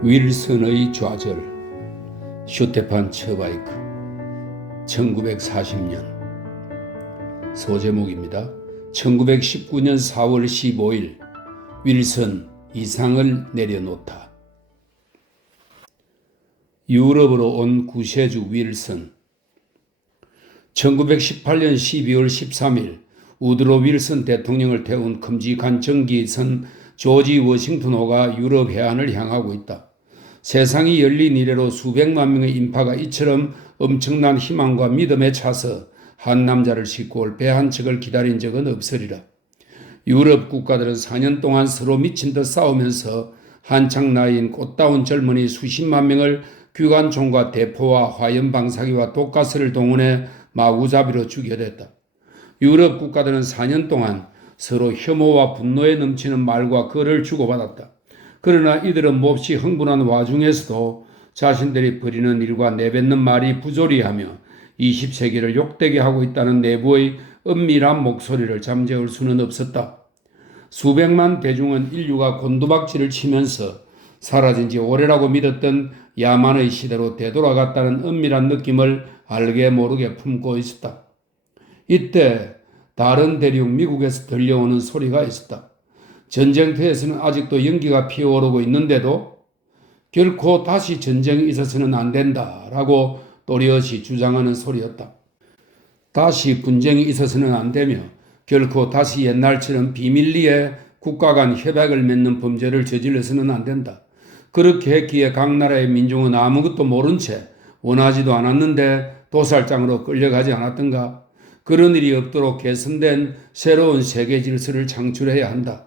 윌슨의 좌절. 슈테판 처바이크 1940년. 소제목입니다. 1919년 4월 15일 윌슨 이상을 내려놓다. 유럽으로 온 구세주 윌슨. 1918년 12월 13일 우드로 윌슨 대통령을 태운 큼직한 전기선 조지 워싱턴호가 유럽 해안을 향하고 있다. 세상이 열린 이래로 수백만 명의 인파가 이처럼 엄청난 희망과 믿음에 차서 한 남자를 싣고 올 배 한 척을 기다린 적은 없으리라. 유럽 국가들은 4년 동안 서로 미친 듯 싸우면서 한창 나이인 꽃다운 젊은이 수십만 명을 귀관총과 대포와 화염방사기와 독가스를 동원해 마구잡이로 죽여댔다. 유럽 국가들은 4년 동안 서로 혐오와 분노에 넘치는 말과 글을 주고받았다. 그러나 이들은 몹시 흥분한 와중에서도 자신들이 벌이는 일과 내뱉는 말이 부조리하며 20세기를 욕되게 하고 있다는 내부의 은밀한 목소리를 잠재울 수는 없었다. 수백만 대중은 인류가 곤두박질을 치면서 사라진 지 오래라고 믿었던 야만의 시대로 되돌아갔다는 은밀한 느낌을 알게 모르게 품고 있었다. 이때 다른 대륙 미국에서 들려오는 소리가 있었다. 전쟁터에서는 아직도 연기가 피어오르고 있는데도 결코 다시 전쟁이 있어서는 안 된다라고 또렷이 주장하는 소리였다. 다시 분쟁이 있어서는 안 되며 결코 다시 옛날처럼 비밀리에 국가 간 협약을 맺는 범죄를 저질러서는 안 된다. 그렇게 했기에 각 나라의 민중은 아무것도 모른 채 원하지도 않았는데 도살장으로 끌려가지 않았던가. 그런 일이 없도록 개선된 새로운 세계 질서를 창출해야 한다.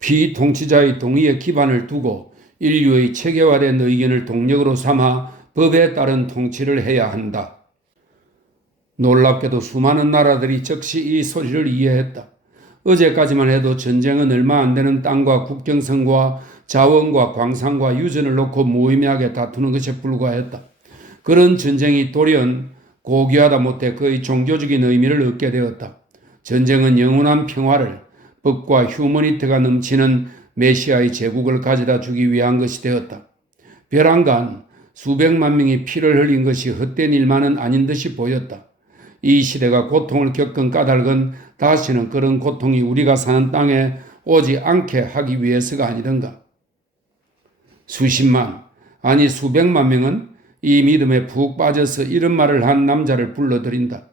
피통치자의 동의에 기반을 두고 인류의 체계화된 의견을 동력으로 삼아 법에 따른 통치를 해야 한다. 놀랍게도 수많은 나라들이 즉시 이 소리를 이해했다. 어제까지만 해도 전쟁은 얼마 안 되는 땅과 국경선과 자원과 광산과 유전을 놓고 무의미하게 다투는 것에 불과했다. 그런 전쟁이 돌연 고귀하다 못해 거의 종교적인 의미를 얻게 되었다. 전쟁은 영원한 평화를, 법과 휴머니티가 넘치는 메시아의 제국을 가져다 주기 위한 것이 되었다. 벼랑간 수백만 명이 피를 흘린 것이 헛된 일만은 아닌 듯이 보였다. 이 시대가 고통을 겪은 까닭은 다시는 그런 고통이 우리가 사는 땅에 오지 않게 하기 위해서가 아니던가. 수십만, 아니 수백만 명은 이 믿음에 푹 빠져서 이런 말을 한 남자를 불러들인다.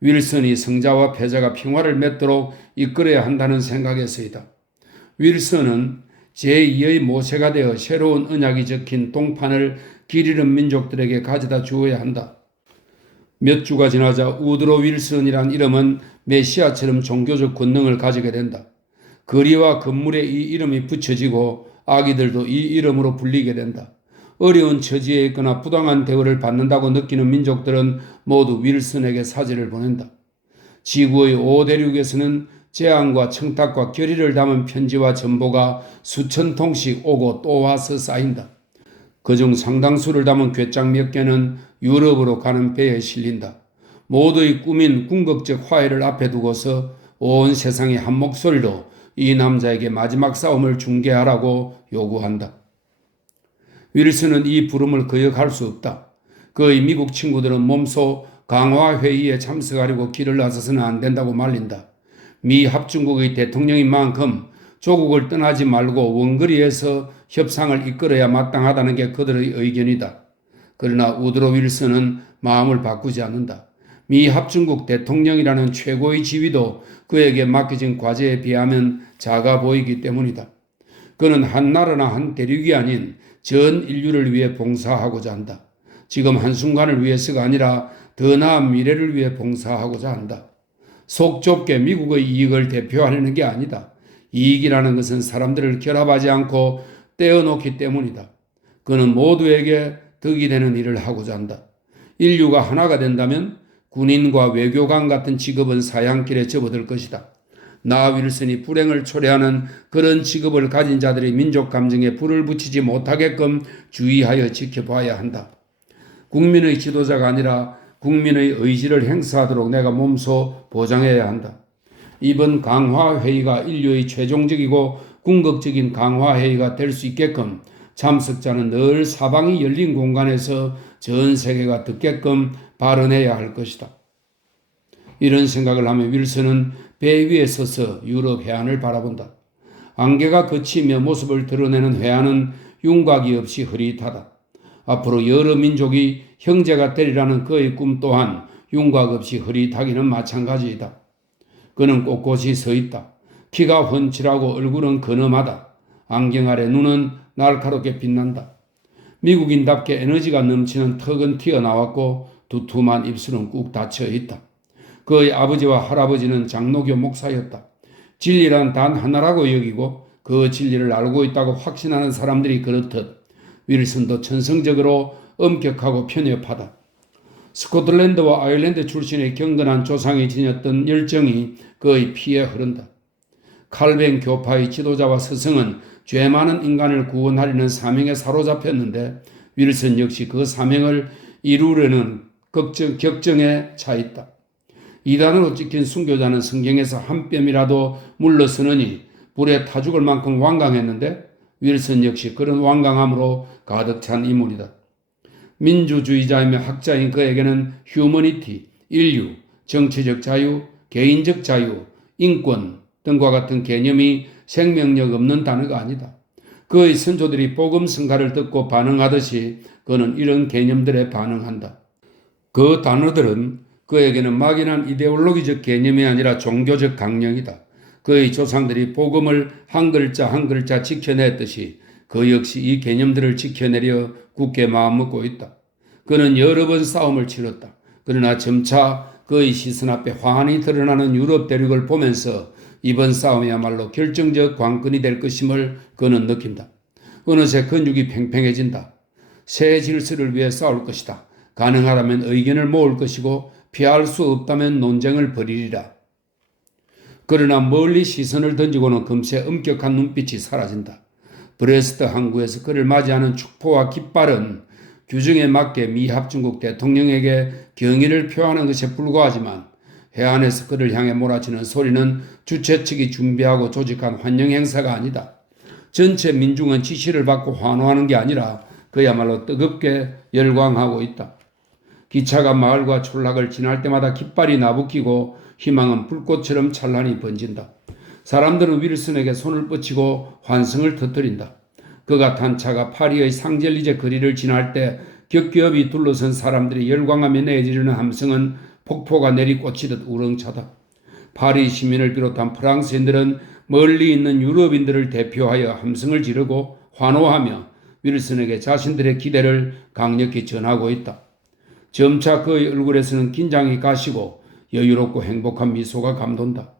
윌슨이 성자와 패자가 평화를 맺도록 이끌어야 한다는 생각에서이다. 윌슨은 제2의 모세가 되어 새로운 언약이 적힌 동판을 길 잃은 민족들에게 가져다 주어야 한다. 몇 주가 지나자 우드로 윌슨이란 이름은 메시아처럼 종교적 권능을 가지게 된다. 거리와 건물에 이 이름이 붙여지고 아기들도 이 이름으로 불리게 된다. 어려운 처지에 있거나 부당한 대우를 받는다고 느끼는 민족들은 모두 윌슨에게 사지를 보낸다. 지구의 5대륙에서는 재앙과 청탁과 결의를 담은 편지와 전보가 수천 통씩 오고 또 와서 쌓인다. 그중 상당수를 담은 궤장 몇 개는 유럽으로 가는 배에 실린다. 모두의 꿈인 궁극적 화해를 앞에 두고서 온 세상이 한 목소리로 이 남자에게 마지막 싸움을 중계하라고 요구한다. 윌슨은 이 부름을 거역할 수 없다. 그의 미국 친구들은 몸소 강화회의에 참석하려고 길을 나서서는 안 된다고 말린다. 미 합중국의 대통령인 만큼 조국을 떠나지 말고 원거리에서 협상을 이끌어야 마땅하다는 게 그들의 의견이다. 그러나 우드로 윌슨은 마음을 바꾸지 않는다. 미 합중국 대통령이라는 최고의 지위도 그에게 맡겨진 과제에 비하면 작아 보이기 때문이다. 그는 한 나라나 한 대륙이 아닌 전 인류를 위해 봉사하고자 한다. 지금 한순간을 위해서가 아니라 더 나은 미래를 위해 봉사하고자 한다. 속 좁게 미국의 이익을 대표하려는 게 아니다. 이익이라는 것은 사람들을 결합하지 않고 떼어놓기 때문이다. 그는 모두에게 덕이 되는 일을 하고자 한다. 인류가 하나가 된다면 군인과 외교관 같은 직업은 사양길에 접어들 것이다. 나 윌슨이 불행을 초래하는 그런 직업을 가진 자들의 민족 감정에 불을 붙이지 못하게끔 주의하여 지켜봐야 한다. 국민의 지도자가 아니라 국민의 의지를 행사하도록 내가 몸소 보장해야 한다. 이번 강화회의가 인류의 최종적이고 궁극적인 강화회의가 될 수 있게끔 참석자는 늘 사방이 열린 공간에서 전 세계가 듣게끔 발언해야 할 것이다. 이런 생각을 하며 윌슨은 배 위에 서서 유럽 해안을 바라본다. 안개가 걷히며 모습을 드러내는 해안은 윤곽이 없이 흐릿하다. 앞으로 여러 민족이 형제가 되리라는 그의 꿈 또한 윤곽 없이 흐릿하기는 마찬가지이다. 그는 꼿꼿이 서 있다. 키가 훤칠하고 얼굴은 근엄하다. 안경 아래 눈은 날카롭게 빛난다. 미국인답게 에너지가 넘치는 턱은 튀어나왔고 두툼한 입술은 꾹 닫혀 있다. 그의 아버지와 할아버지는 장로교 목사였다. 진리란 단 하나라고 여기고 그 진리를 알고 있다고 확신하는 사람들이 그렇듯 윌슨도 천성적으로 엄격하고 편협하다. 스코틀랜드와 아일랜드 출신의 경건한 조상이 지녔던 열정이 그의 피에 흐른다. 칼뱅 교파의 지도자와 스승은 죄 많은 인간을 구원하려는 사명에 사로잡혔는데 윌슨 역시 그 사명을 이루려는 격정에 차 있다. 이단으로 찍힌 순교자는 성경에서 한 뼘이라도 물러서느니 불에 타 죽을 만큼 완강했는데 윌슨 역시 그런 완강함으로 가득 찬 인물이다. 민주주의자이며 학자인 그에게는 휴머니티, 인류, 정치적 자유, 개인적 자유, 인권 등과 같은 개념이 생명력 없는 단어가 아니다. 그의 선조들이 복음 성가를 듣고 반응하듯이 그는 이런 개념들에 반응한다. 그 단어들은 그에게는 막연한 이데올로기적 개념이 아니라 종교적 강령이다. 그의 조상들이 복음을 한 글자 한 글자 지켜냈듯이 그 역시 이 개념들을 지켜내려 굳게 마음먹고 있다. 그는 여러 번 싸움을 치렀다. 그러나 점차 그의 시선 앞에 환히 드러나는 유럽 대륙을 보면서 이번 싸움이야말로 결정적 관건이 될 것임을 그는 느낀다. 어느새 근육이 팽팽해진다. 새 질서를 위해 싸울 것이다. 가능하다면 의견을 모을 것이고 피할 수 없다면 논쟁을 벌이리라. 그러나 멀리 시선을 던지고는 금세 엄격한 눈빛이 사라진다. 브레스트 항구에서 그를 맞이하는 축포와 깃발은 규정에 맞게 미 합중국 대통령에게 경의를 표하는 것에 불과하지만 해안에서 그를 향해 몰아치는 소리는 주최 측이 준비하고 조직한 환영 행사가 아니다. 전체 민중은 지시를 받고 환호하는 게 아니라 그야말로 뜨겁게 열광하고 있다. 기차가 마을과 촌락을 지날 때마다 깃발이 나부끼고 희망은 불꽃처럼 찬란히 번진다. 사람들은 윌슨에게 손을 뻗치고 환성을 터뜨린다. 그가 탄 차가 파리의 상젤리제 거리를 지날 때 겹겹이 둘러선 사람들이 열광하며 내지르는 함성은 폭포가 내리꽂히듯 우렁차다. 파리 시민을 비롯한 프랑스인들은 멀리 있는 유럽인들을 대표하여 함성을 지르고 환호하며 윌슨에게 자신들의 기대를 강력히 전하고 있다. 점차 그의 얼굴에서는 긴장이 가시고 여유롭고 행복한 미소가 감돈다.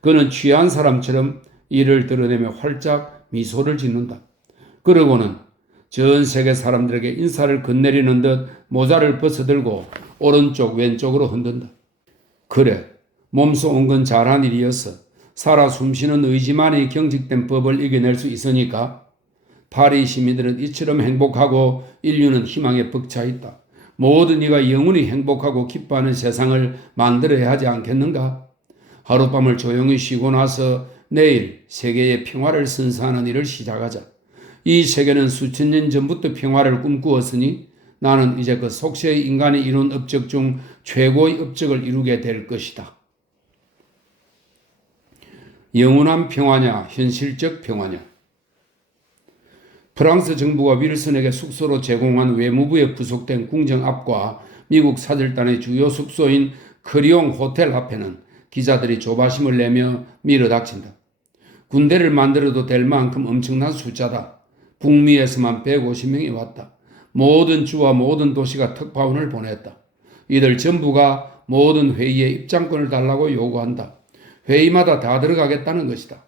그는 취한 사람처럼 이를 드러내며 활짝 미소를 짓는다. 그러고는 전 세계 사람들에게 인사를 건네리는 듯 모자를 벗어들고 오른쪽 왼쪽으로 흔든다. 그래, 몸소 온 건 잘한 일이었어. 살아 숨쉬는 의지만이 경직된 법을 이겨낼 수 있으니까. 파리 시민들은 이처럼 행복하고 인류는 희망에 벅차 있다. 모든 이가 영원히 행복하고 기뻐하는 세상을 만들어야 하지 않겠는가? 하룻밤을 조용히 쉬고 나서 내일 세계의 평화를 선사하는 일을 시작하자. 이 세계는 수천 년 전부터 평화를 꿈꾸었으니 나는 이제 그 속세의 인간이 이룬 업적 중 최고의 업적을 이루게 될 것이다. 영원한 평화냐, 현실적 평화냐. 프랑스 정부가 윌슨에게 숙소로 제공한 외무부에 부속된 궁정 앞과 미국 사절단의 주요 숙소인 크리옹 호텔 앞에는 기자들이 조바심을 내며 밀어닥친다. 군대를 만들어도 될 만큼 엄청난 숫자다. 북미에서만 150명이 왔다. 모든 주와 모든 도시가 특파원을 보냈다. 이들 전부가 모든 회의에 입장권을 달라고 요구한다. 회의마다 다 들어가겠다는 것이다.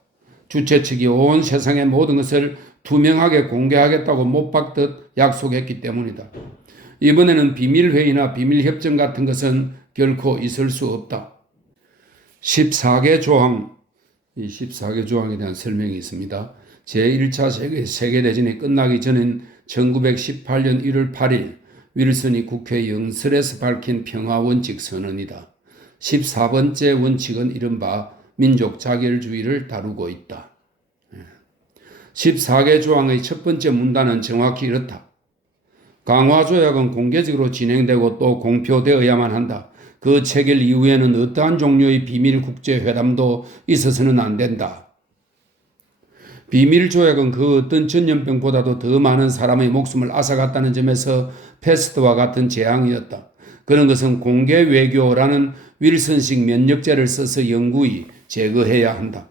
주최 측이 온 세상의 모든 것을 투명하게 공개하겠다고 못 박듯 약속했기 때문이다. 이번에는 비밀회의나 비밀협정 같은 것은 결코 있을 수 없다. 14개 조항, 이 14개 조항에 대한 설명이 있습니다. 제1차 세계대전이 끝나기 전인 1918년 1월 8일 윌슨이 국회 영설에서 밝힌 평화원칙 선언이다. 14번째 원칙은 이른바 민족 자결주의를 다루고 있다. 14개 조항의 첫 번째 문단은 정확히 이렇다. 강화조약은 공개적으로 진행되고 또 공표되어야만 한다. 그 체결 이후에는 어떠한 종류의 비밀 국제회담도 있어서는 안 된다. 비밀조약은 그 어떤 전염병보다도 더 많은 사람의 목숨을 앗아갔다는 점에서 패스트와 같은 재앙이었다. 그런 것은 공개 외교라는 윌슨식 면역제를 써서 영구히 제거해야 한다.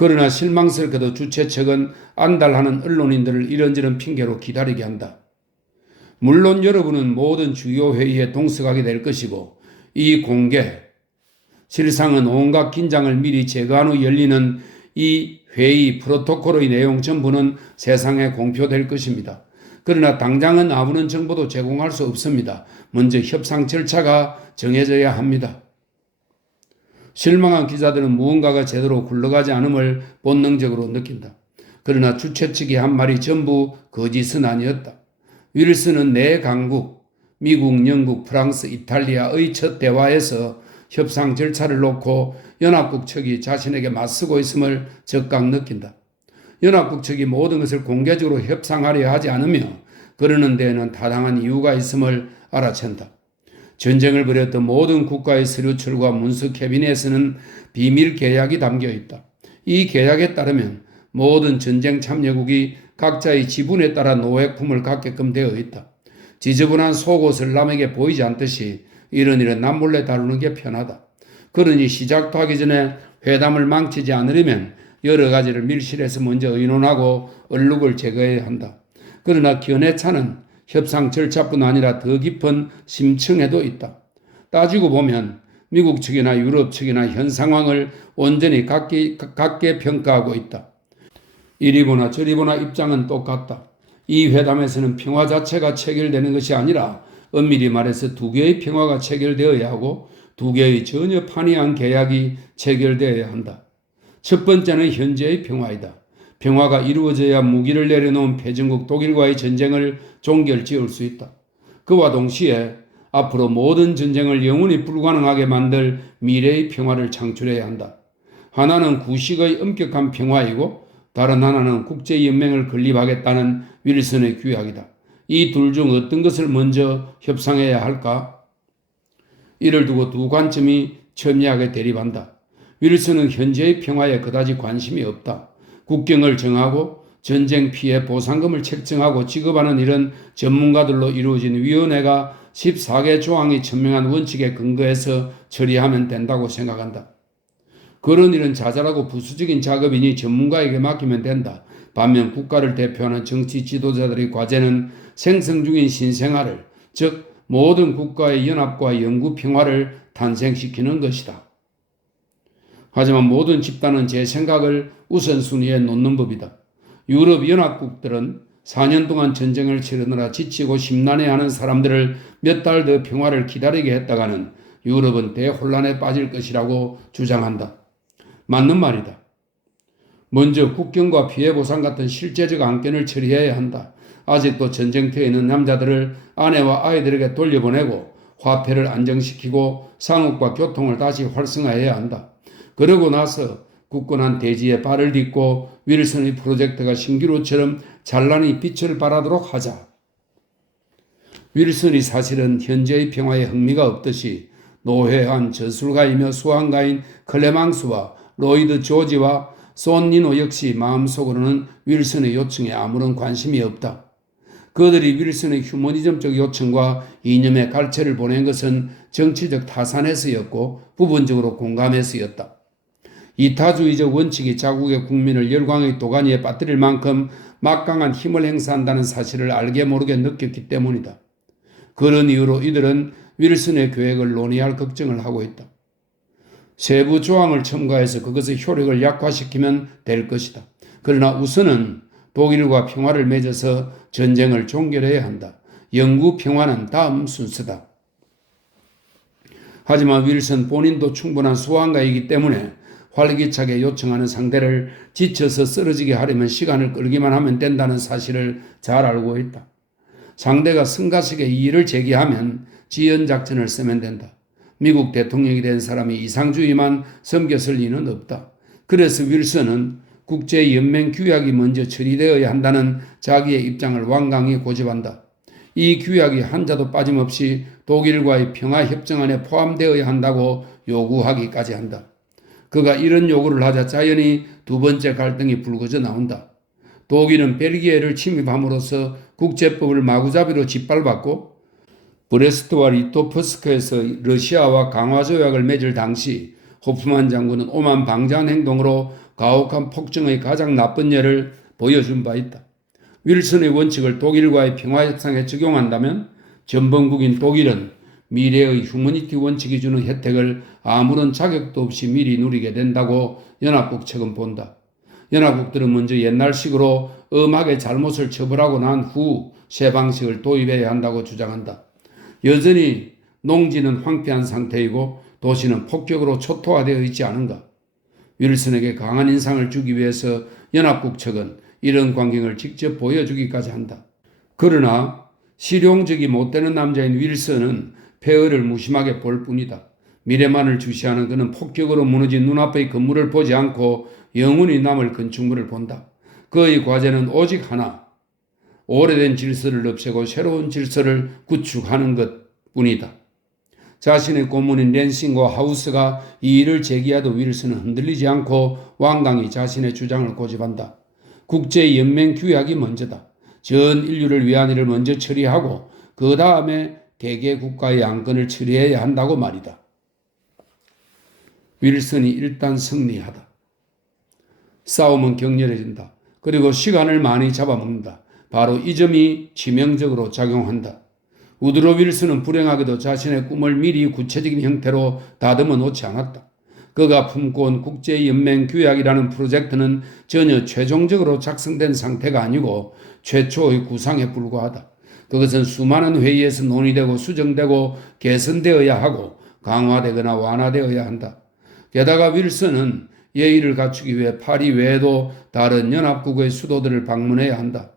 그러나 실망스럽게도 주최 측은 안달하는 언론인들을 이런저런 핑계로 기다리게 한다. 물론 여러분은 모든 주요 회의에 동석하게 될 것이고 이 공개, 실상은 온갖 긴장을 미리 제거한 후 열리는 이 회의 프로토콜의 내용 전부는 세상에 공표될 것입니다. 그러나 당장은 아무런 정보도 제공할 수 없습니다. 먼저 협상 절차가 정해져야 합니다. 실망한 기자들은 무언가가 제대로 굴러가지 않음을 본능적으로 느낀다. 그러나 주최 측이 한 말이 전부 거짓은 아니었다. 윌슨은 내 강국, 미국, 영국, 프랑스, 이탈리아의 첫 대화에서 협상 절차를 놓고 연합국 측이 자신에게 맞서고 있음을 적각 느낀다. 연합국 측이 모든 것을 공개적으로 협상하려 하지 않으며 그러는 데에는 타당한 이유가 있음을 알아챈다. 전쟁을 벌였던 모든 국가의 서류철과 문서 캐비넷에는 비밀 계약이 담겨 있다. 이 계약에 따르면 모든 전쟁 참여국이 각자의 지분에 따라 노획품을 갖게끔 되어 있다. 지저분한 속옷을 남에게 보이지 않듯이 이런 일은 남몰래 다루는 게 편하다. 그러니 시작도 하기 전에 회담을 망치지 않으려면 여러 가지를 밀실에서 먼저 의논하고 얼룩을 제거해야 한다. 그러나 견해차는 협상 절차뿐 아니라 더 깊은 심층에도 있다. 따지고 보면 미국 측이나 유럽 측이나 현 상황을 온전히 각계 평가하고 있다. 이리 보나 저리 보나 입장은 똑같다. 이 회담에서는 평화 자체가 체결되는 것이 아니라 엄밀히 말해서 두 개의 평화가 체결되어야 하고 두 개의 전혀 판이한 계약이 체결되어야 한다. 첫 번째는 현재의 평화이다. 평화가 이루어져야 무기를 내려놓은 패전국 독일과의 전쟁을 종결지을 수 있다. 그와 동시에 앞으로 모든 전쟁을 영원히 불가능하게 만들 미래의 평화를 창출해야 한다. 하나는 구식의 엄격한 평화이고 다른 하나는 국제연맹을 건립하겠다는 윌슨의 규약이다. 이 둘 중 어떤 것을 먼저 협상해야 할까? 이를 두고 두 관점이 첨예하게 대립한다. 윌슨은 현재의 평화에 그다지 관심이 없다. 국경을 정하고 전쟁 피해 보상금을 책정하고 지급하는 일은 전문가들로 이루어진 위원회가 14개 조항이 천명한 원칙에 근거해서 처리하면 된다고 생각한다. 그런 일은 자잘하고 부수적인 작업이니 전문가에게 맡기면 된다. 반면 국가를 대표하는 정치 지도자들의 과제는 생성 중인 신생아를, 즉 모든 국가의 연합과 영구 평화를 탄생시키는 것이다. 하지만 모든 집단은 제 생각을 우선순위에 놓는 법이다. 유럽 연합국들은 4년 동안 전쟁을 치르느라 지치고 심란해하는 사람들을 몇 달 더 평화를 기다리게 했다가는 유럽은 대혼란에 빠질 것이라고 주장한다. 맞는 말이다. 먼저 국경과 피해 보상 같은 실제적 안건을 처리해야 한다. 아직도 전쟁터에 있는 남자들을 아내와 아이들에게 돌려보내고 화폐를 안정시키고 상업과 교통을 다시 활성화해야 한다. 그러고 나서 굳건한 대지에 발을 딛고 윌슨의 프로젝트가 신기루처럼 찬란히 빛을 발하도록 하자. 윌슨이 사실은 현재의 평화에 흥미가 없듯이 노회한 저술가이며 수학가인 클레망스와 로이드 조지와 손니노 역시 마음속으로는 윌슨의 요청에 아무런 관심이 없다. 그들이 윌슨의 휴머니즘적 요청과 이념의 갈채를 보낸 것은 정치적 타산에서였고 부분적으로 공감에서였다. 이타주의적 원칙이 자국의 국민을 열광의 도가니에 빠뜨릴 만큼 막강한 힘을 행사한다는 사실을 알게 모르게 느꼈기 때문이다. 그런 이유로 이들은 윌슨의 계획을 논의할 걱정을 하고 있다. 세부 조항을 첨가해서 그것의 효력을 약화시키면 될 것이다. 그러나 우선은 독일과 평화를 맺어서 전쟁을 종결해야 한다. 영구 평화는 다음 순서다. 하지만 윌슨 본인도 충분한 수완가이기 때문에 활기차게 요청하는 상대를 지쳐서 쓰러지게 하려면 시간을 끌기만 하면 된다는 사실을 잘 알고 있다. 상대가 성가시게 이의를 제기하면 지연작전을 쓰면 된다. 미국 대통령이 된 사람이 이상주의만 섬겼을 리는 없다. 그래서 윌슨은 국제연맹 규약이 먼저 처리되어야 한다는 자기의 입장을 완강히 고집한다. 이 규약이 한자도 빠짐없이 독일과의 평화협정안에 포함되어야 한다고 요구하기까지 한다. 그가 이런 요구를 하자 자연히 두 번째 갈등이 불거져 나온다. 독일은 벨기에를 침입함으로써 국제법을 마구잡이로 짓밟았고 브레스트와 리토프스크에서 러시아와 강화조약을 맺을 당시 호프만 장군은 오만 방자한 행동으로 가혹한 폭정의 가장 나쁜 예를 보여준 바 있다. 윌슨의 원칙을 독일과의 평화협상에 적용한다면 전범국인 독일은 미래의 휴머니티 원칙이 주는 혜택을 아무런 자격도 없이 미리 누리게 된다고 연합국 측은 본다. 연합국들은 먼저 옛날식으로 엄하게 잘못을 처벌하고 난 후 새 방식을 도입해야 한다고 주장한다. 여전히 농지는 황폐한 상태이고 도시는 폭격으로 초토화되어 있지 않은가. 윌슨에게 강한 인상을 주기 위해서 연합국 측은 이런 광경을 직접 보여주기까지 한다. 그러나 실용적이 못되는 남자인 윌슨은 폐허를 무심하게 볼 뿐이다. 미래만을 주시하는 그는 폭격으로 무너진 눈앞의 건물을 보지 않고 영원히 남을 건축물을 본다. 그의 과제는 오직 하나, 오래된 질서를 없애고 새로운 질서를 구축하는 것뿐이다. 자신의 고문인 랜싱과 하우스가 이 일을 제기해도 윌슨은 흔들리지 않고 완강히 자신의 주장을 고집한다. 국제연맹 규약이 먼저다. 전 인류를 위한 일을 먼저 처리하고 그 다음에 개개 국가의 안건을 처리해야 한다고 말이다. 윌슨이 일단 승리하다. 싸움은 격렬해진다. 그리고 시간을 많이 잡아먹는다. 바로 이 점이 치명적으로 작용한다. 우드로 윌슨은 불행하게도 자신의 꿈을 미리 구체적인 형태로 다듬어 놓지 않았다. 그가 품고 온 국제연맹 규약이라는 프로젝트는 전혀 최종적으로 작성된 상태가 아니고 최초의 구상에 불과하다. 그것은 수많은 회의에서 논의되고 수정되고 개선되어야 하고 강화되거나 완화되어야 한다. 게다가 윌슨은 예의를 갖추기 위해 파리 외에도 다른 연합국의 수도들을 방문해야 한다.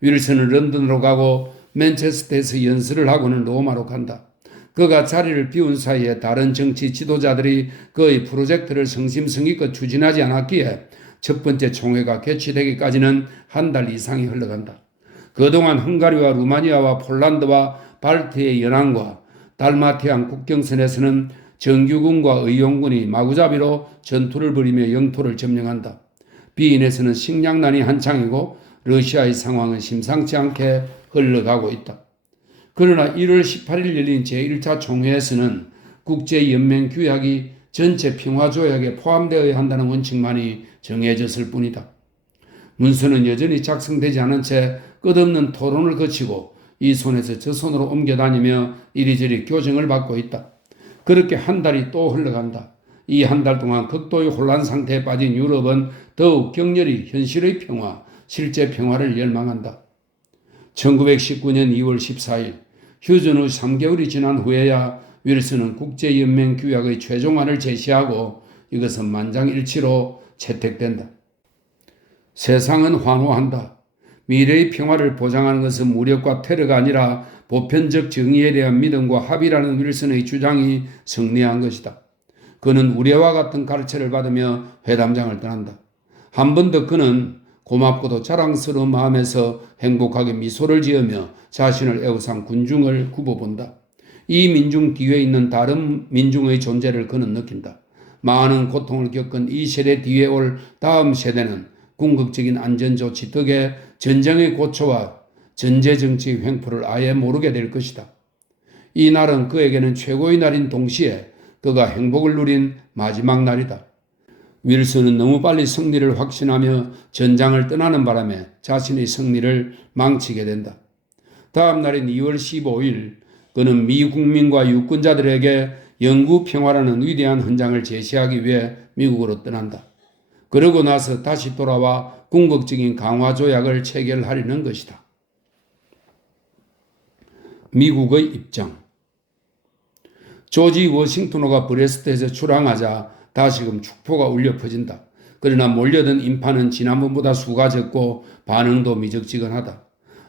윌슨은 런던으로 가고 맨체스터에서 연설을 하고는 로마로 간다. 그가 자리를 비운 사이에 다른 정치 지도자들이 그의 프로젝트를 성심성의껏 추진하지 않았기에 첫 번째 총회가 개최되기까지는 한 달 이상이 흘러간다. 그동안 헝가리와 루마니아와 폴란드와 발트의 연안과 달마티안 국경선에서는 정규군과 의용군이 마구잡이로 전투를 벌이며 영토를 점령한다. 비인에서는 식량난이 한창이고 러시아의 상황은 심상치 않게 흘러가고 있다. 그러나 1월 18일 열린 제1차 총회에서는 국제연맹 규약이 전체 평화조약에 포함되어야 한다는 원칙만이 정해졌을 뿐이다. 문서는 여전히 작성되지 않은 채 끝없는 토론을 거치고 이 손에서 저 손으로 옮겨다니며 이리저리 교정을 받고 있다. 그렇게 한 달이 또 흘러간다. 이 한 달 동안 극도의 혼란 상태에 빠진 유럽은 더욱 격렬히 현실의 평화, 실제 평화를 열망한다. 1919년 2월 14일 휴전 후 3개월이 지난 후에야 윌슨은 국제연맹 규약의 최종안을 제시하고 이것은 만장일치로 채택된다. 세상은 환호한다. 미래의 평화를 보장하는 것은 무력과 테러가 아니라 보편적 정의에 대한 믿음과 합의라는 윌슨의 주장이 승리한 것이다. 그는 우레와 같은 가르침을 받으며 회담장을 떠난다. 한 번 더 그는 고맙고도 자랑스러운 마음에서 행복하게 미소를 지으며 자신을 애우산 군중을 굽어본다. 이 민중 뒤에 있는 다른 민중의 존재를 그는 느낀다. 많은 고통을 겪은 이 세대 뒤에 올 다음 세대는 궁극적인 안전조치 덕에 전쟁의 고초와 전제정치의 횡포를 아예 모르게 될 것이다. 이 날은 그에게는 최고의 날인 동시에 그가 행복을 누린 마지막 날이다. 윌슨은 너무 빨리 승리를 확신하며 전장을 떠나는 바람에 자신의 승리를 망치게 된다. 다음 날인 2월 15일 그는 미 국민과 유권자들에게 영구 평화라는 위대한 헌장을 제시하기 위해 미국으로 떠난다. 그러고 나서 다시 돌아와 궁극적인 강화 조약을 체결하려는 것이다. 미국의 입장. 조지 워싱턴호가 브레스트에서 출항하자 다시금 축포가 울려 퍼진다. 그러나 몰려든 인파는 지난번보다 수가 적고 반응도 미적지근하다.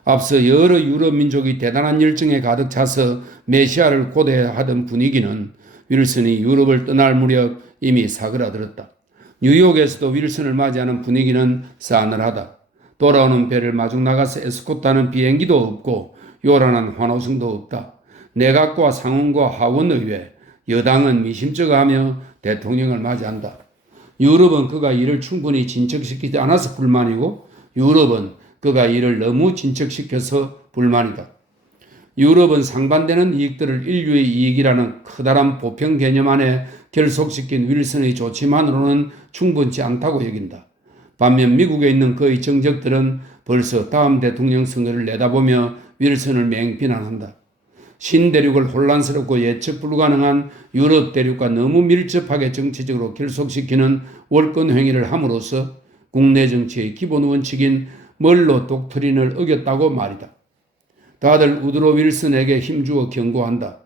앞서 여러 유럽 민족이 대단한 열정에 가득 차서 메시아를 고대하던 분위기는 윌슨이 유럽을 떠날 무렵 이미 사그라들었다. 뉴욕에서도 윌슨을 맞이하는 분위기는 싸늘하다. 돌아오는 배를 마중 나가서 에스코트하는 비행기도 없고 요란한 환호성도 없다. 내각과 상원과 하원의회, 여당은 미심쩍어하며 대통령을 맞이한다. 유럽은 그가 이를 충분히 진척시키지 않아서 불만이고 유럽은 그가 이를 너무 진척시켜서 불만이다. 유럽은 상반되는 이익들을 인류의 이익이라는 커다란 보편 개념 안에 결속시킨 윌슨의 조치만으로는 충분치 않다고 여긴다. 반면 미국에 있는 그의 정적들은 벌써 다음 대통령 선거를 내다보며 윌슨을 맹비난한다. 신대륙을 혼란스럽고 예측 불가능한 유럽 대륙과 너무 밀접하게 정치적으로 결속시키는 월권 행위를 함으로써 국내 정치의 기본 원칙인 멀로 독트린을 어겼다고 말이다. 다들 우드로 윌슨에게 힘주어 경고한다.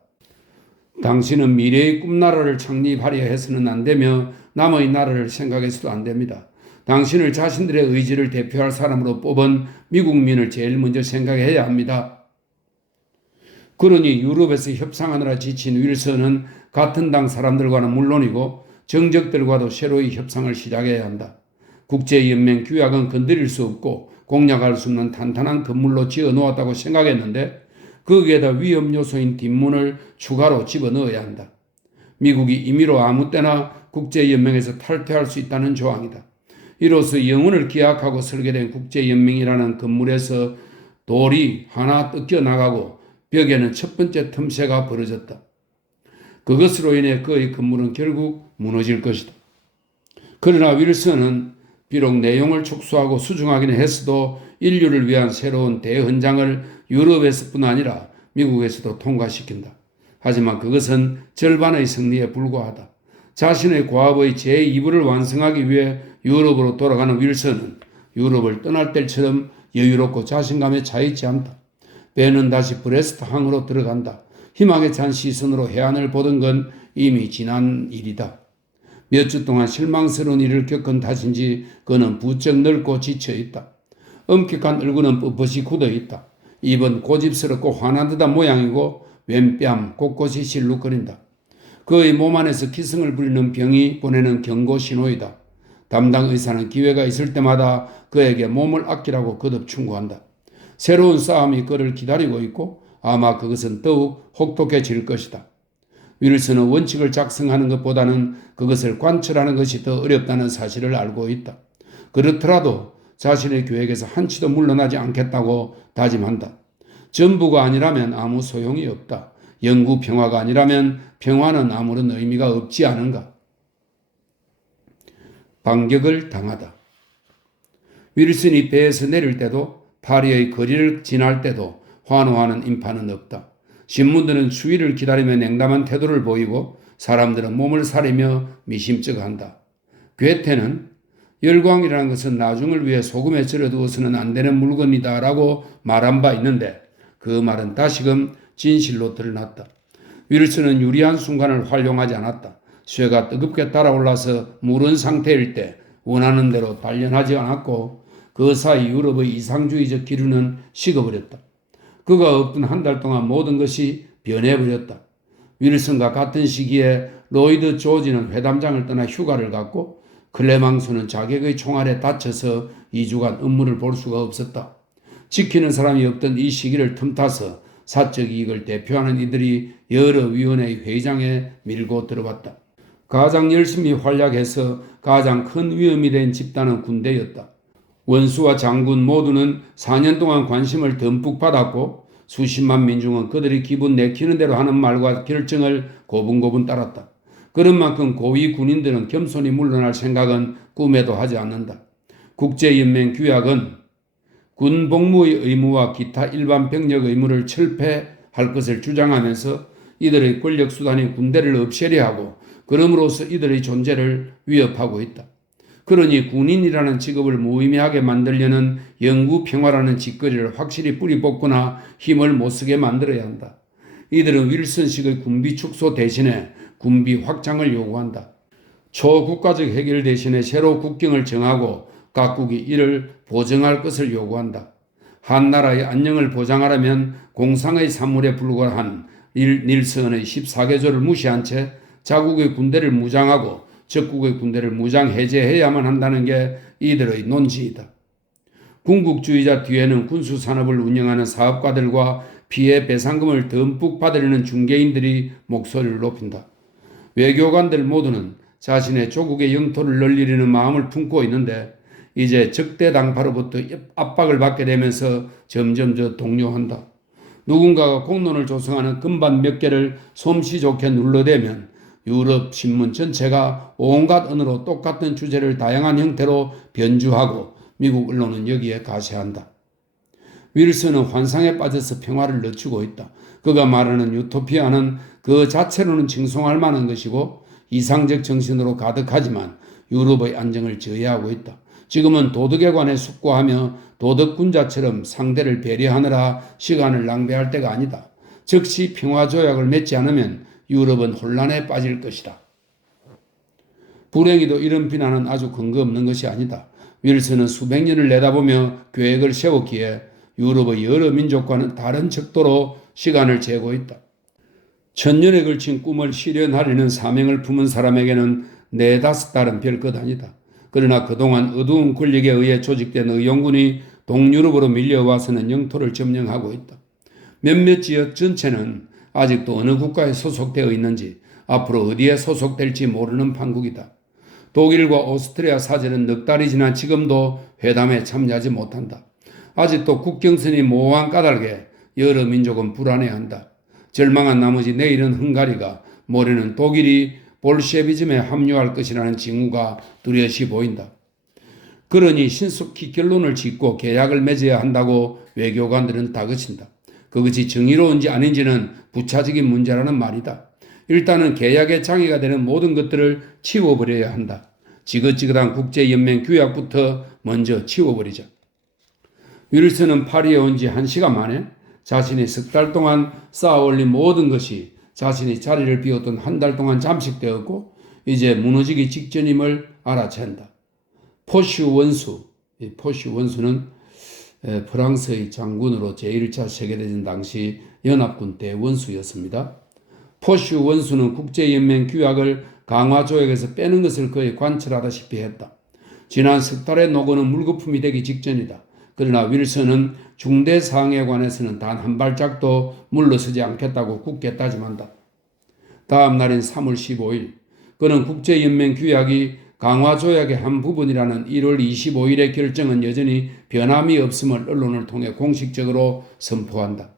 당신은 미래의 꿈나라를 창립하려 해서는 안 되며 남의 나라를 생각해서도 안 됩니다. 당신을 자신들의 의지를 대표할 사람으로 뽑은 미국민을 제일 먼저 생각해야 합니다. 그러니 유럽에서 협상하느라 지친 윌슨은 같은 당 사람들과는 물론이고 정적들과도 새로이 협상을 시작해야 한다. 국제연맹 규약은 건드릴 수 없고 공략할 수 없는 탄탄한 건물로 지어 놓았다고 생각했는데 거기에다 위험 요소인 뒷문을 추가로 집어넣어야 한다. 미국이 임의로 아무 때나 국제연맹에서 탈퇴할 수 있다는 조항이다. 이로써 영혼을 기약하고 설계된 국제연맹이라는 건물에서 돌이 하나 뜯겨 나가고 벽에는 첫 번째 틈새가 벌어졌다. 그것으로 인해 그의 건물은 결국 무너질 것이다. 그러나 윌슨은 비록 내용을 축소하고 수정하기는 했어도 인류를 위한 새로운 대헌장을 유럽에서뿐 아니라 미국에서도 통과시킨다. 하지만 그것은 절반의 승리에 불과하다. 자신의 과업의 제2부를 완성하기 위해 유럽으로 돌아가는 윌슨은 유럽을 떠날 때처럼 여유롭고 자신감에 차있지 않다. 배는 다시 브레스트 항으로 들어간다. 희망에 찬 시선으로 해안을 보던 건 이미 지난 일이다. 몇 주 동안 실망스러운 일을 겪은 탓인지 그는 부쩍 늙고 지쳐있다. 엄격한 얼굴은 뻣뻣이 굳어있다. 입은 고집스럽고 화난 듯한 모양이고 왼뺨 곳곳이 실룩거린다. 그의 몸 안에서 기승을 부리는 병이 보내는 경고 신호이다. 담당 의사는 기회가 있을 때마다 그에게 몸을 아끼라고 거듭 충고한다. 새로운 싸움이 그를 기다리고 있고 아마 그것은 더욱 혹독해질 것이다. 윌슨은 원칙을 작성하는 것보다는 그것을 관철하는 것이 더 어렵다는 사실을 알고 있다. 그렇더라도 자신의 계획에서 한치도 물러나지 않겠다고 다짐한다. 전부가 아니라면 아무 소용이 없다. 영구 평화가 아니라면 평화는 아무런 의미가 없지 않은가. 반격을 당하다. 윌슨이 배에서 내릴 때도 파리의 거리를 지날 때도 환호하는 인파는 없다. 신문들은 추위를 기다리며 냉담한 태도를 보이고 사람들은 몸을 사리며 미심쩍어한다. 괴테는 열광이라는 것은 나중을 위해 소금에 절여두어서는 안 되는 물건이다 라고 말한 바 있는데 그 말은 다시금 진실로 드러났다. 윌슨은 유리한 순간을 활용하지 않았다. 쇠가 뜨겁게 달아올라서 무른 상태일 때 원하는 대로 단련하지 않았고 그 사이 유럽의 이상주의적 기류는 식어버렸다. 그가 없던 한 달 동안 모든 것이 변해버렸다. 윌슨과 같은 시기에 로이드 조지는 회담장을 떠나 휴가를 갔고 클레망소는 자객의 총알에 다쳐서 2주간 업무를 볼 수가 없었다. 지키는 사람이 없던 이 시기를 틈타서 사적 이익을 대표하는 이들이 여러 위원회의 회의장에 밀고 들어왔다. 가장 열심히 활약해서 가장 큰 위험이 된 집단은 군대였다. 원수와 장군 모두는 4년 동안 관심을 듬뿍 받았고 수십만 민중은 그들이 기분 내키는 대로 하는 말과 결정을 고분고분 따랐다. 그런 만큼 고위 군인들은 겸손히 물러날 생각은 꿈에도 하지 않는다. 국제연맹 규약은 군 복무의 의무와 기타 일반 병력 의무를 철폐할 것을 주장하면서 이들의 권력수단이 군대를 없애려 하고 그럼으로써 이들의 존재를 위협하고 있다. 그러니 군인이라는 직업을 무의미하게 만들려는 영구평화라는 짓거리를 확실히 뿌리 뽑거나 힘을 못쓰게 만들어야 한다. 이들은 윌슨식의 군비 축소 대신에 군비 확장을 요구한다. 초국가적 해결 대신에 새로 국경을 정하고 각국이 이를 보정할 것을 요구한다. 한 나라의 안녕을 보장하려면 공상의 산물에 불과한 닐슨의 14개조를 무시한 채 자국의 군대를 무장하고 적국의 군대를 무장 해제해야만 한다는 게 이들의 논지이다. 군국주의자 뒤에는 군수산업을 운영하는 사업가들과 피해 배상금을 듬뿍 받으려는 중개인들이 목소리를 높인다. 외교관들 모두는 자신의 조국의 영토를 늘리려는 마음을 품고 있는데 이제 적대당파로부터 압박을 받게 되면서 점점 더 동요한다. 누군가가 공론을 조성하는 금반 몇 개를 솜씨 좋게 눌러대면 유럽 신문 전체가 온갖 언어로 똑같은 주제를 다양한 형태로 변주하고 미국 언론은 여기에 가세한다. 윌슨은 환상에 빠져서 평화를 늦추고 있다. 그가 말하는 유토피아는 그 자체로는 칭송할 만한 것이고 이상적 정신으로 가득하지만 유럽의 안정을 저해하고 있다. 지금은 도덕에 관해 숙고하며 도덕군자처럼 상대를 배려하느라 시간을 낭비할 때가 아니다. 즉시 평화조약을 맺지 않으면 유럽은 혼란에 빠질 것이다. 불행히도 이런 비난은 아주 근거 없는 것이 아니다. 윌슨은 수백 년을 내다보며 계획을 세웠기에 유럽의 여러 민족과는 다른 척도로 시간을 재고 있다. 천년에 걸친 꿈을 실현하려는 사명을 품은 사람에게는 4-5달은 별것 아니다. 그러나 그동안 어두운 권력에 의해 조직된 의용군이 동유럽으로 밀려와서는 영토를 점령하고 있다. 몇몇 지역 전체는 아직도 어느 국가에 소속되어 있는지 앞으로 어디에 소속될지 모르는 판국이다. 독일과 오스트리아 사제는 넉 달이 지난 지금도 회담에 참여하지 못한다. 아직도 국경선이 모호한 까닭에 여러 민족은 불안해한다. 절망한 나머지 내일은 헝가리가, 모레는 독일이 볼셰비즘에 합류할 것이라는 징후가 뚜렷이 보인다. 그러니 신속히 결론을 짓고 계약을 맺어야 한다고 외교관들은 다그친다. 그것이 정의로운지 아닌지는 부차적인 문제라는 말이다. 일단은 계약에 장애가 되는 모든 것들을 치워버려야 한다. 지긋지긋한 국제연맹 규약부터 먼저 치워버리자. 윌슨은 파리에 온 지 1시간 만에 자신이 석 달 동안 쌓아올린 모든 것이 자신이 자리를 비웠던 한 달 동안 잠식되었고 이제 무너지기 직전임을 알아챈다. 포슈 원수는 프랑스의 장군으로 제1차 세계대전 당시 연합군 대원수였습니다. 포슈 원수는 국제연맹 규약을 강화조약에서 빼는 것을 거의 관철하다시피 했다. 지난 석 달의 노고는 물거품이 되기 직전이다. 그러나 윌슨은 중대 사항에 관해서는 단 한 발짝도 물러서지 않겠다고 굳게 다짐한다. 다음 날인 3월 15일 그는 국제연맹 규약이 강화조약의 한 부분이라는 1월 25일의 결정은 여전히 변함이 없음을 언론을 통해 공식적으로 선포한다.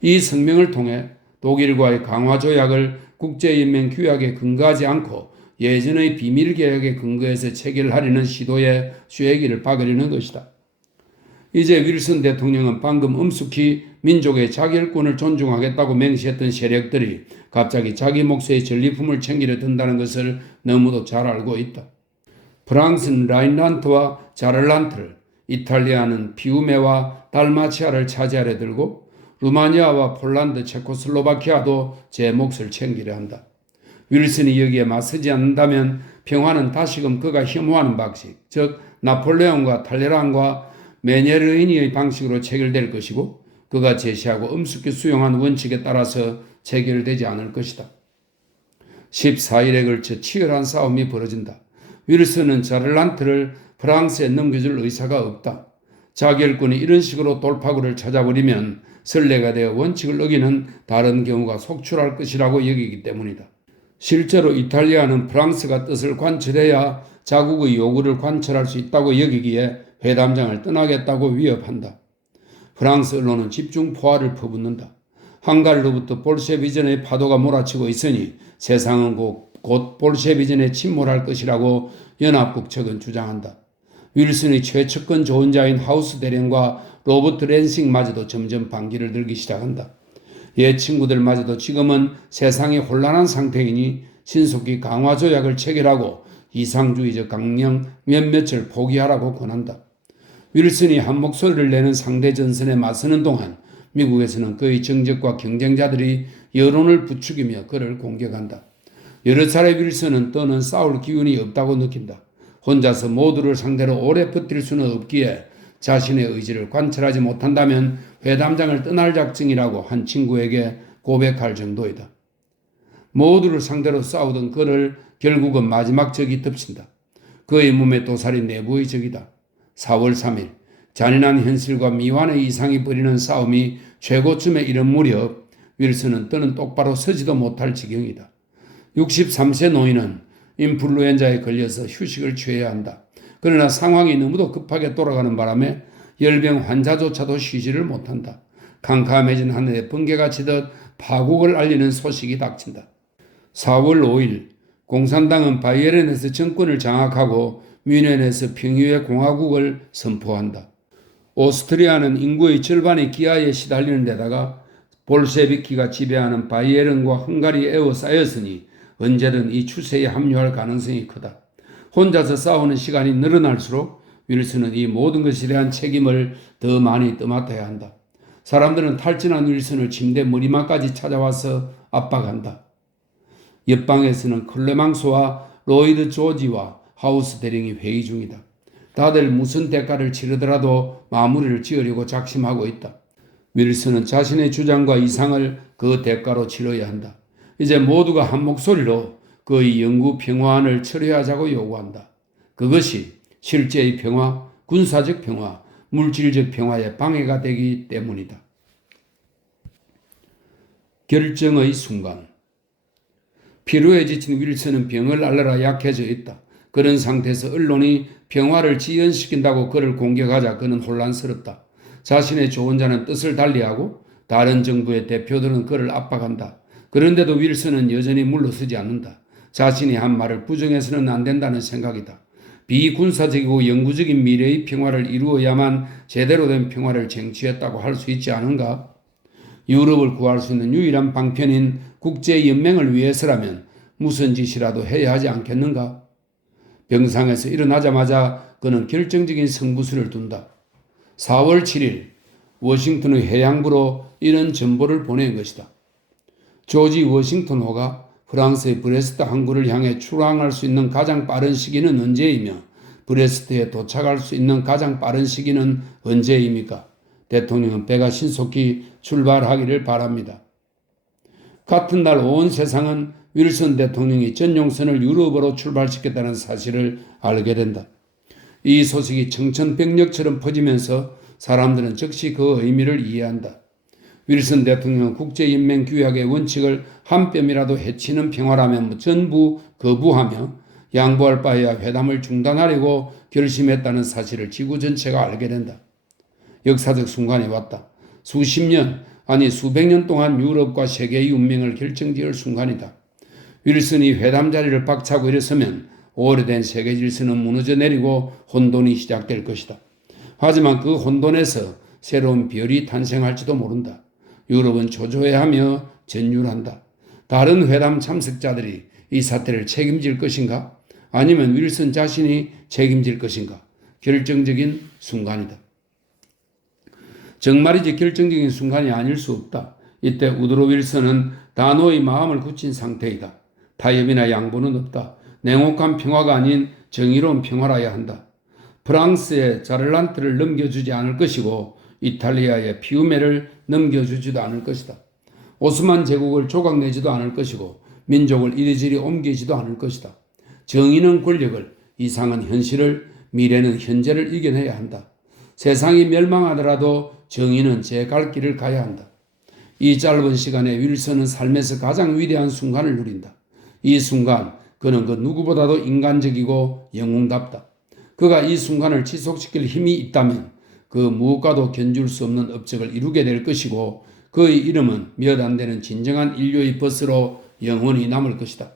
이 성명을 통해 독일과의 강화조약을 국제연맹 규약에 근거하지 않고 예전의 비밀계약에 근거해서 체결하려는 시도에 쐐기를 박으려는 것이다. 이제 윌슨 대통령은 방금 엄숙히 민족의 자결권을 존중하겠다고 맹세했던 세력들이 갑자기 자기 몫의 전리품을 챙기려 든다는 것을 너무도 잘 알고 있다. 프랑스는 라인란트와 자를란트를, 이탈리아는 피우메와 달마치아를 차지하려 들고 루마니아와 폴란드, 체코슬로바키아도 제 몫을 챙기려 한다. 윌슨이 여기에 맞서지 않는다면 평화는 다시금 그가 혐오하는 방식, 즉 나폴레옹과 탈레란과 메네르이니의 방식으로 체결될 것이고 그가 제시하고 엄숙히 수용한 원칙에 따라서 체결되지 않을 것이다. 14일에 걸쳐 치열한 싸움이 벌어진다. 윌슨은 자를란트를 프랑스에 넘겨줄 의사가 없다. 자결권이 이런 식으로 돌파구를 찾아버리면 선례가 되어 원칙을 어기는 다른 경우가 속출할 것이라고 여기기 때문이다. 실제로 이탈리아는 프랑스가 뜻을 관철해야 자국의 요구를 관철할 수 있다고 여기기에 회담장을 떠나겠다고 위협한다. 프랑스 언론은 집중 포화를 퍼붓는다. 헝가리로부터 볼셰비전의 파도가 몰아치고 있으니 세상은 곧 볼셰비전에 침몰할 것이라고 연합국 측은 주장한다. 윌슨의 최측근 조언자인 하우스 대령과 로버트 랜싱마저도 점점 반기를 들기 시작한다. 옛 친구들마저도 지금은 세상이 혼란한 상태이니 신속히 강화조약을 체결하고 이상주의적 강령 몇몇을 포기하라고 권한다. 윌슨이 한 목소리를 내는 상대 전선에 맞서는 동안 미국에서는 그의 정적과 경쟁자들이 여론을 부추기며 그를 공격한다. 여러 차례 윌슨은 더는 싸울 기운이 없다고 느낀다. 혼자서 모두를 상대로 오래 버틸 수는 없기에 자신의 의지를 관철하지 못한다면 회담장을 떠날 작정이라고 한 친구에게 고백할 정도이다. 모두를 상대로 싸우던 그를 결국은 마지막 적이 덮친다. 그의 몸에 도살이 내부의 적이다. 4월 3일 잔인한 현실과 미완의 이상이 벌이는 싸움이 최고점에 이른 무렵 윌슨은 뜨는 똑바로 서지도 못할 지경이다. 63세 노인은 인플루엔자에 걸려서 휴식을 취해야 한다. 그러나 상황이 너무도 급하게 돌아가는 바람에 열병 환자조차도 쉬지를 못한다. 캄캄해진 하늘에 번개가 치듯 파국을 알리는 소식이 닥친다. 4월 5일 공산당은 바이에른에서 정권을 장악하고 뮌헨에서 평유의 공화국을 선포한다. 오스트리아는 인구의 절반이 기아에 시달리는 데다가 볼셰비키가 지배하는 바이에른과 헝가리에 에워싸였으니 언제든 이 추세에 합류할 가능성이 크다. 혼자서 싸우는 시간이 늘어날수록 윌슨은 이 모든 것에 대한 책임을 더 많이 떠맡아야 한다. 사람들은 탈진한 윌슨을 침대 머리맡까지 찾아와서 압박한다. 옆방에서는 클레망스와 로이드 조지와 하우스 대령이 회의 중이다. 다들 무슨 대가를 치르더라도 마무리를 지으려고 작심하고 있다. 윌슨은 자신의 주장과 이상을 그 대가로 치러야 한다. 이제 모두가 한 목소리로 그의 영구 평화안을 철회하자고 요구한다. 그것이 실제의 평화, 군사적 평화, 물질적 평화에 방해가 되기 때문이다. 결정의 순간. 피로에 지친 윌슨은 병을 앓느라 약해져 있다. 그런 상태에서 언론이 평화를 지연시킨다고 그를 공격하자 그는 혼란스럽다. 자신의 조언자는 뜻을 달리하고 다른 정부의 대표들은 그를 압박한다. 그런데도 윌슨은 여전히 물러서지 않는다. 자신이 한 말을 부정해서는 안 된다는 생각이다. 비군사적이고 영구적인 미래의 평화를 이루어야만 제대로 된 평화를 쟁취했다고 할 수 있지 않은가? 유럽을 구할 수 있는 유일한 방편인 국제연맹을 위해서라면 무슨 짓이라도 해야 하지 않겠는가? 병상에서 일어나자마자 그는 결정적인 승부수를 둔다. 4월 7일 워싱턴의 해양부로 이런 전보를 보낸 것이다. 조지 워싱턴호가 프랑스의 브레스트 항구를 향해 출항할 수 있는 가장 빠른 시기는 언제이며 브레스트에 도착할 수 있는 가장 빠른 시기는 언제입니까? 대통령은 배가 신속히 출발하기를 바랍니다. 같은 날 온 세상은 윌슨 대통령이 전용선을 유럽으로 출발시켰다는 사실을 알게 된다. 이 소식이 청천벽력처럼 퍼지면서 사람들은 즉시 그 의미를 이해한다. 윌슨 대통령은 국제인명 규약의 원칙을 한 뼘이라도 해치는 평화라면 전부 거부하며 양보할 바에야 회담을 중단하려고 결심했다는 사실을 지구 전체가 알게 된다. 역사적 순간이 왔다. 수십 년, 아니 수백 년 동안 유럽과 세계의 운명을 결정지을 순간이다. 윌슨이 회담 자리를 박차고 일어서면 오래된 세계 질서는 무너져 내리고 혼돈이 시작될 것이다. 하지만 그 혼돈에서 새로운 별이 탄생할지도 모른다. 유럽은 초조해하며 전율한다. 다른 회담 참석자들이 이 사태를 책임질 것인가? 아니면 윌슨 자신이 책임질 것인가? 결정적인 순간이다. 정말이지 결정적인 순간이 아닐 수 없다. 이때 우드로 윌슨은 단호히 마음을 굳힌 상태이다. 타협이나 양보는 없다. 냉혹한 평화가 아닌 정의로운 평화라야 한다. 프랑스의 자를란트를 넘겨주지 않을 것이고 이탈리아의 피우메를 넘겨주지도 않을 것이다. 오스만 제국을 조각내지도 않을 것이고 민족을 이리저리 옮기지도 않을 것이다. 정의는 권력을, 이상은 현실을, 미래는 현재를 이겨내야 한다. 세상이 멸망하더라도 정의는 제 갈 길을 가야 한다. 이 짧은 시간에 윌슨은 삶에서 가장 위대한 순간을 누린다. 이 순간 그는 그 누구보다도 인간적이고 영웅답다. 그가 이 순간을 지속시킬 힘이 있다면 그 무엇과도 견줄 수 없는 업적을 이루게 될 것이고 그의 이름은 몇 안 되는 진정한 인류의 벗으로 영원히 남을 것이다.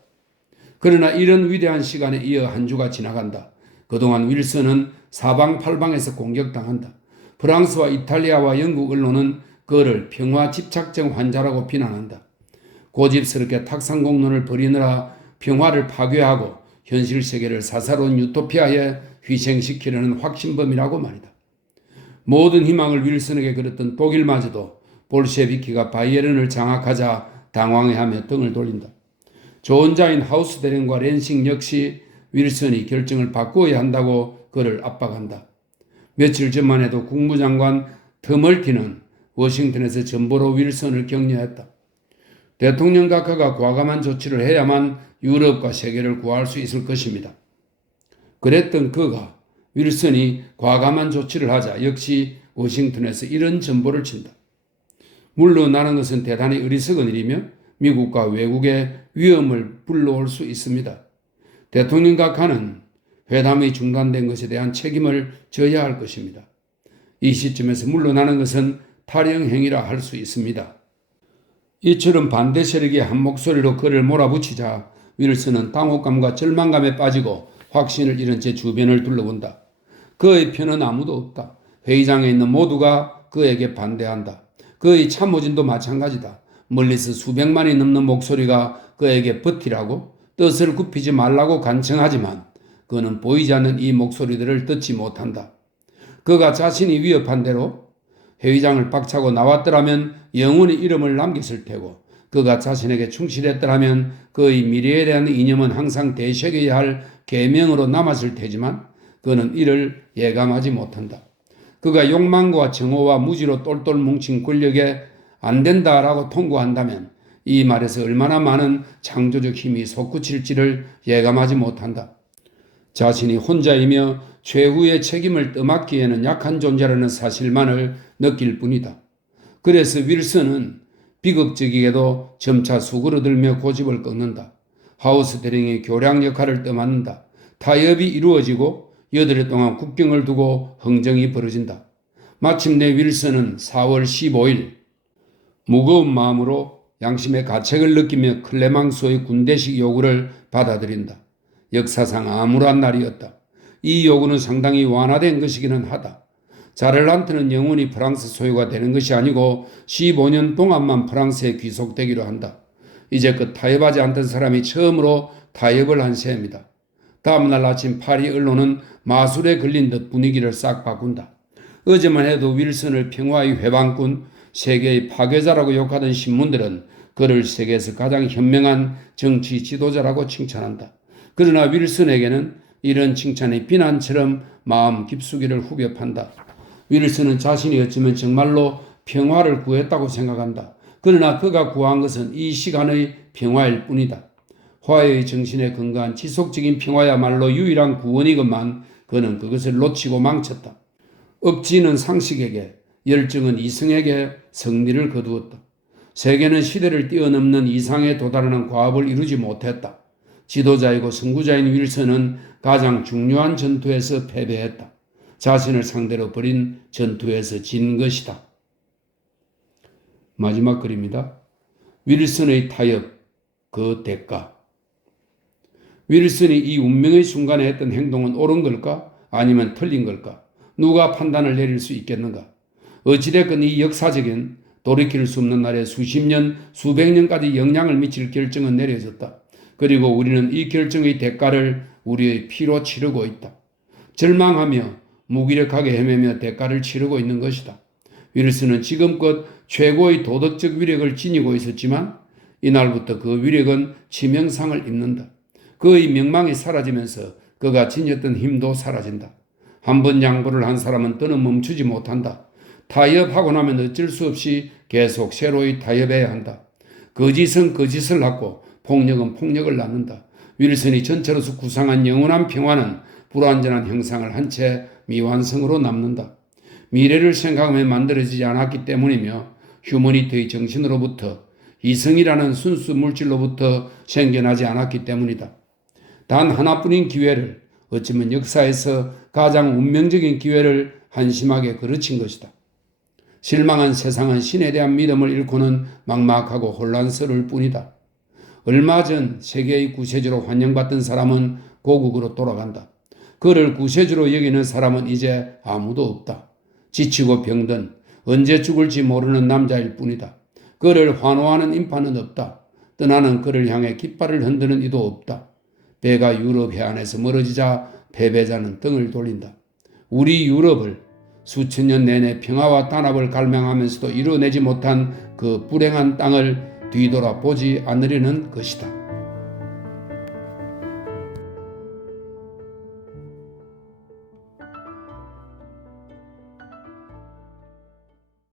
그러나 이런 위대한 시간에 이어 한 주가 지나간다. 그동안 윌슨은 사방팔방에서 공격당한다. 프랑스와 이탈리아와 영국 언론은 그를 평화 집착증 환자라고 비난한다. 고집스럽게 탁상공론을 벌이느라 평화를 파괴하고 현실 세계를 사사로운 유토피아에 희생시키려는 확신범이라고 말이다. 모든 희망을 윌슨에게 걸었던 독일마저도 볼셰비키가 바이에른을 장악하자 당황해하며 등을 돌린다. 조언자인 하우스 대령과 렌싱 역시 윌슨이 결정을 바꾸어야 한다고 그를 압박한다. 며칠 전만 해도 국무장관 더멀티는 워싱턴에서 전보로 윌슨을 격려했다. 대통령 각하가 과감한 조치를 해야만 유럽과 세계를 구할 수 있을 것입니다. 그랬던 그가 윌슨이 과감한 조치를 하자 역시 워싱턴에서 이런 전보를 친다. 물러나는 것은 대단히 어리석은 일이며 미국과 외국의 위험을 불러올 수 있습니다. 대통령 각하는 회담이 중단된 것에 대한 책임을 져야 할 것입니다. 이 시점에서 물러나는 것은 탈영행위라 할 수 있습니다. 이처럼 반대 세력이 한 목소리로 그를 몰아붙이자 윌슨은 당혹감과 절망감에 빠지고 확신을 잃은 채 주변을 둘러본다. 그의 편은 아무도 없다. 회의장에 있는 모두가 그에게 반대한다. 그의 참모진도 마찬가지다. 멀리서 수백만이 넘는 목소리가 그에게 버티라고 뜻을 굽히지 말라고 간청하지만 그는 보이지 않는 이 목소리들을 듣지 못한다. 그가 자신이 위협한 대로 회의장을 박차고 나왔더라면 영원히 이름을 남겼을 테고 그가 자신에게 충실했더라면 그의 미래에 대한 이념은 항상 되새겨야 할 계명으로 남았을 테지만 그는 이를 예감하지 못한다. 그가 욕망과 정오와 무지로 똘똘 뭉친 권력에 안 된다라고 통고한다면 이 말에서 얼마나 많은 창조적 힘이 솟구칠지를 예감하지 못한다. 자신이 혼자이며 최후의 책임을 떠맡기에는 약한 존재라는 사실만을 느낄 뿐이다. 그래서 윌슨은 비극적이게도 점차 수그러들며 고집을 꺾는다. 하우스 대령의 교량 역할을 떠맡는다. 타협이 이루어지고 8일 동안 국경을 두고 흥정이 벌어진다. 마침내 윌슨은 4월 15일 무거운 마음으로 양심의 가책을 느끼며 클레망소의 군대식 요구를 받아들인다. 역사상 암울한 날이었다. 이 요구는 상당히 완화된 것이기는 하다. 자를란트는 영원히 프랑스 소유가 되는 것이 아니고 15년 동안만 프랑스에 귀속되기로 한다. 이제껏 타협하지 않던 사람이 처음으로 타협을 한 셈이다. 다음날 아침 파리 언론은 마술에 걸린 듯 분위기를 싹 바꾼다. 어제만 해도 윌슨을 평화의 회방꾼, 세계의 파괴자라고 욕하던 신문들은 그를 세계에서 가장 현명한 정치 지도자라고 칭찬한다. 그러나 윌슨에게는 이런 칭찬이 비난처럼 마음 깊숙이를 후벼 판다. 윌슨은 자신이 어쩌면 정말로 평화를 구했다고 생각한다. 그러나 그가 구한 것은 이 시간의 평화일 뿐이다. 화해의 정신에 근거한 지속적인 평화야말로 유일한 구원이건만 그는 그것을 놓치고 망쳤다. 억지는 상식에게, 열정은 이성에게 승리를 거두었다. 세계는 시대를 뛰어넘는 이상에 도달하는 과업을 이루지 못했다. 지도자이고 선구자인 윌슨은 가장 중요한 전투에서 패배했다. 자신을 상대로 벌인 전투에서 진 것이다. 마지막 글입니다. 윌슨의 타협, 그 대가. 윌슨이 이 운명의 순간에 했던 행동은 옳은 걸까? 아니면 틀린 걸까? 누가 판단을 내릴 수 있겠는가? 어찌됐건 이 역사적인 돌이킬 수 없는 날에 수십 년, 수백 년까지 영향을 미칠 결정은 내려졌다. 그리고 우리는 이 결정의 대가를 우리의 피로 치르고 있다. 절망하며 무기력하게 헤매며 대가를 치르고 있는 것이다. 윌슨은 지금껏 최고의 도덕적 위력을 지니고 있었지만 이날부터 그 위력은 치명상을 입는다. 그의 명망이 사라지면서 그가 지녔던 힘도 사라진다. 한 번 양보를 한 사람은 더는 멈추지 못한다. 타협하고 나면 어쩔 수 없이 계속 새로이 타협해야 한다. 거짓은 거짓을 낳고 폭력은 폭력을 낳는다. 윌슨이 전체로서 구상한 영원한 평화는 불완전한 형상을 한 채 미완성으로 남는다. 미래를 생각하며 만들어지지 않았기 때문이며 휴머니티의 정신으로부터 이성이라는 순수 물질로부터 생겨나지 않았기 때문이다. 단 하나뿐인 기회를, 어쩌면 역사에서 가장 운명적인 기회를 한심하게 그르친 것이다. 실망한 세상은 신에 대한 믿음을 잃고는 막막하고 혼란스러울 뿐이다. 얼마 전 세계의 구세주로 환영받던 사람은 고국으로 돌아간다. 그를 구세주로 여기는 사람은 이제 아무도 없다. 지치고 병든 언제 죽을지 모르는 남자일 뿐이다. 그를 환호하는 인파는 없다. 떠나는 그를 향해 깃발을 흔드는 이도 없다. 배가 유럽 해안에서 멀어지자 패배자는 등을 돌린다. 우리 유럽을 수천 년 내내 평화와 단합을 갈망하면서도 이뤄내지 못한 그 불행한 땅을 뒤돌아보지 않으려는 것이다.